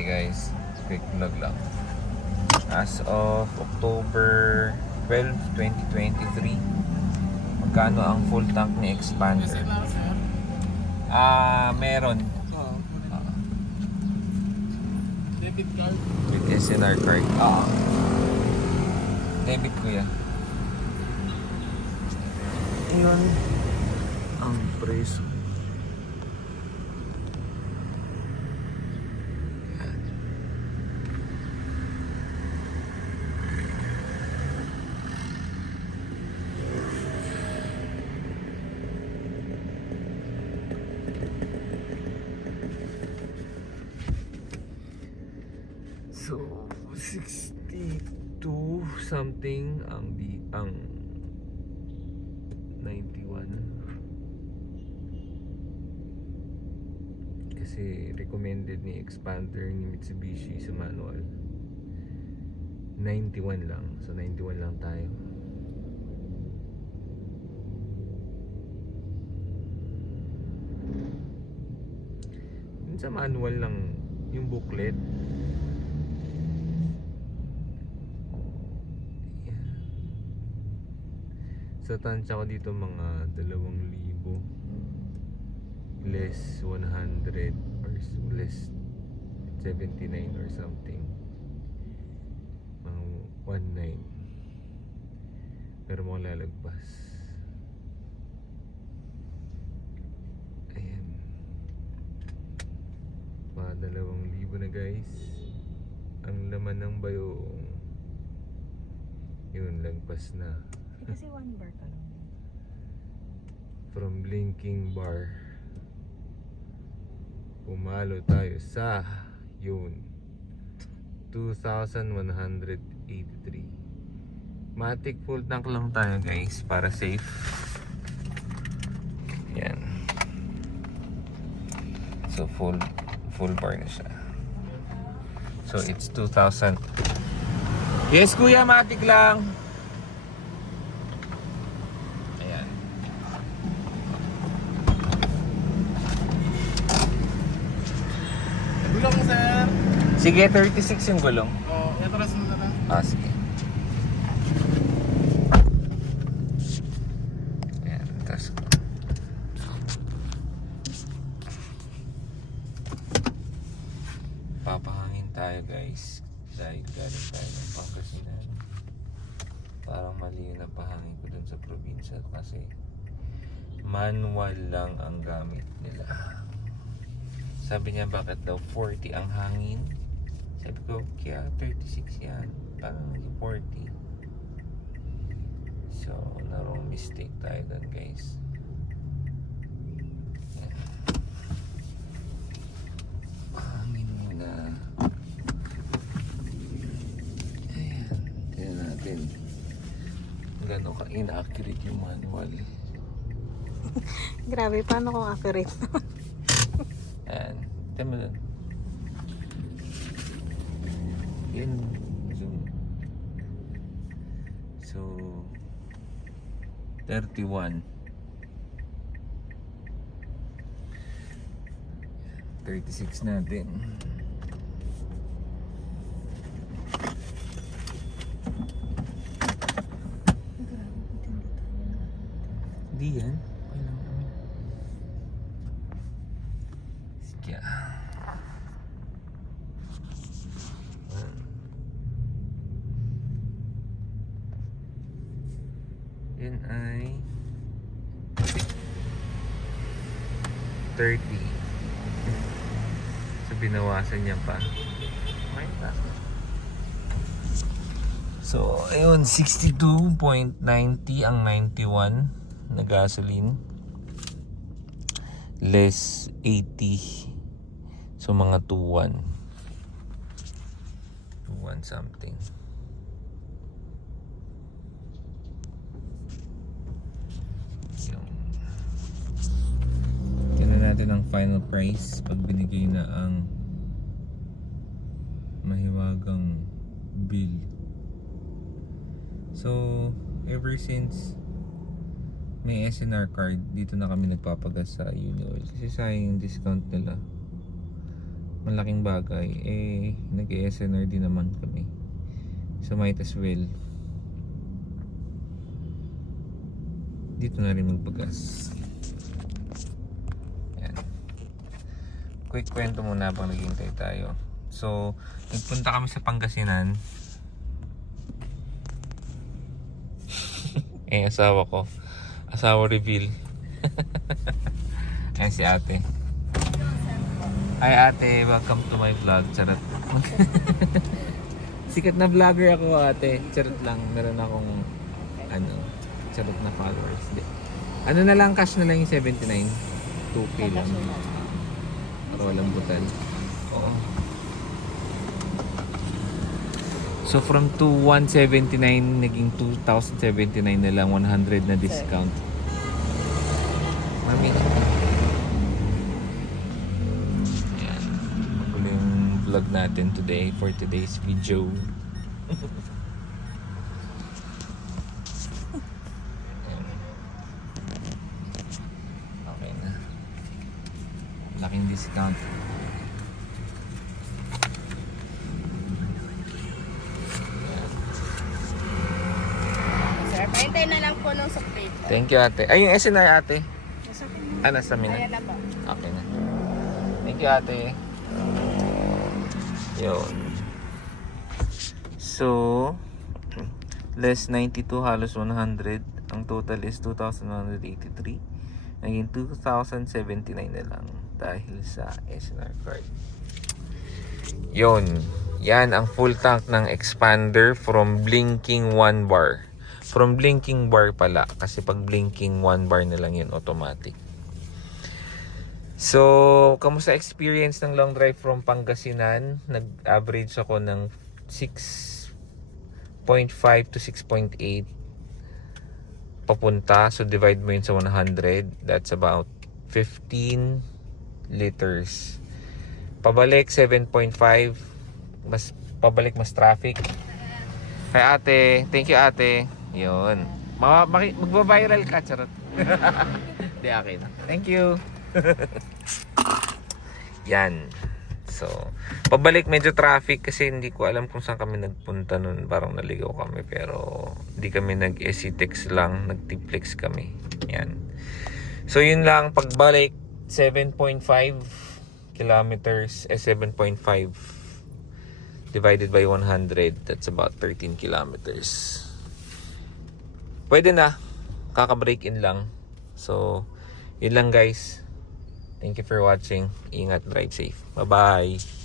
Hey guys, quick vlog lang. As of October 12, 2023, magkano ang full tank ni Expander? Meron. Debit card. With SNR card. Debit ko yan. Yun ang preso. So, 62 something ang 91. Kasi recommended ni Expander ni Mitsubishi sa manual 91 lang. So 91 lang tayo. Yun sa manual lang yung booklet. Sa tansya ko dito mga 2,000 less 100 or less 79 or something, mga 19, pero mga lalagpas. Ayan, mga 2,000 na guys ang laman ng bayong. Yun, lagpas na. Kasi 1 bar ka lang. From blinking bar, pumalo tayo sa yun 2,183. Matic full tank lang tayo guys para safe. Yan. So full bar na siya. So it's 2,000. Yes kuya, matic lang. Gulong, sir. Sige, 36 yung gulong. Atras mo na lang. Sige. Ayan, tas ko. Papahangin tayo guys. Dahil galing tayo ng Pangasinan. Parang mali yung napahangin ko dun sa probinsya kasi manual lang ang gamit nila. Sabi niya bakit daw 40 ang hangin. Sabi ko kaya 36 yan. Parang naging 40. So narong mistake tayo dun guys. Yan. Hangin muna. Ayan. Tignan natin gano'n ka inaccurate yung manual. Grabe, paano kung accurate? Ayan. Tignan mo dun. Yun. Zoom. So 31. 36 natin. Hindi yan. Sige. Yan ay 30. So binawasan niya pa. So ayun, 62.90 ang 91 na gasoline, less 80. So mga 2.1 something. Tingnan natin ang final price pag binigay na ang mahiwagang bill. So ever since may SNR card, dito na kami nagpapagas sa Unioil kasi sayang yung discount nila. malaking bagay, eh nag-SNR din naman kami. So might as well dito na rin magpagas. Yan. Quick kwento muna habang naghihintay tayo. So, nagpunta kami sa Pangasinan. Asawa ko. Asawa reveal. Ayan si ate. Hi ate, welcome to my vlog. Charot. Sikat na vlogger ako ate. Charot lang. Meron akong charot na followers. Ano na lang, cash na lang yung 79. 2K lang. Para walang butal. Oo. So from 179 naging 2,079 na lang, 100 na discount. Mami. Ayan. Magulo yung vlog natin today for today's video. Okay na. Laking discount. Sir, pahintay na lang po nung sukli po. Thank you ate. Ay, yung SNR ate. Nasa akin na. Nasa amin na. Ayan na po. Okay na. Thank you ate. Yun. So, less 92 halos 100. Ang total is 2,183. Naging 2,079 na lang dahil sa SNR card. Yun. Yan ang full tank ng expander from blinking 1 bar. From blinking bar pala. Kasi pag blinking 1 bar na lang yun automatic. So, kamusta experience ng long drive from Pangasinan? Nag-average ako ng 6.5 to 6.8 papunta. So, divide mo yun sa 100. That's about 15 liters. Pabalik, 7.5. Mas pabalik, mas traffic. Kay ate. Thank you, ate. Yun. Magbabiral ka, charot. Di akin. Thank you. Yan. So, pabalik medyo traffic kasi hindi ko alam kung saan kami nagpunta nun. Parang naligaw kami pero hindi kami nag-SCTEX lang, nag-Tiplex kami. Yan. So, yun lang. Pagbalik, 7.5 kilometers, 7.5 divided by 100. That's about 13 kilometers. Pwede na. Kaka-break in lang. So, yun lang guys. Thank you for watching. Ingat, drive safe. Bye-bye.